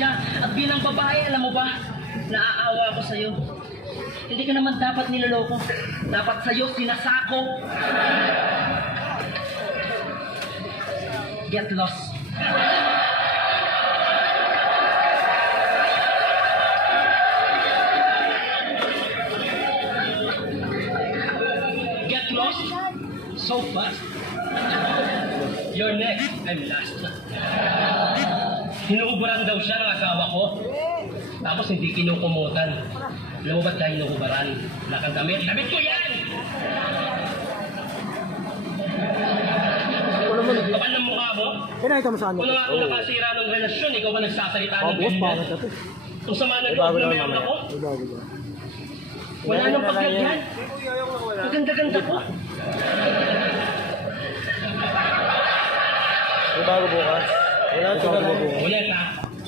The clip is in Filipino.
siya. At bilang babae, alam mo ba, naaawa ako sa'yo. Hindi ka naman dapat niloloko. Dapat sa'yo sinasako. Get lost. Get lost so fast. You're next, I'm last. Hinuubaran daw siya ng asawa ko. Tapos hindi kinukumutan. Alam mo ba't kaya hinuubaran? Wala kang damit. Damit ko yan! Kapal ng mukha mo? Kinakita mo saan mo? Kung nga ako nakasira ng relasyon, ikaw ba nagsasalita ng Boss, bakit ganyan? ito? Kung sama ng loob na meron ako, wala nang pagkagyan. Maganda-ganda ko. May bago bukas. Wala, tingnan mo. Ulit ha.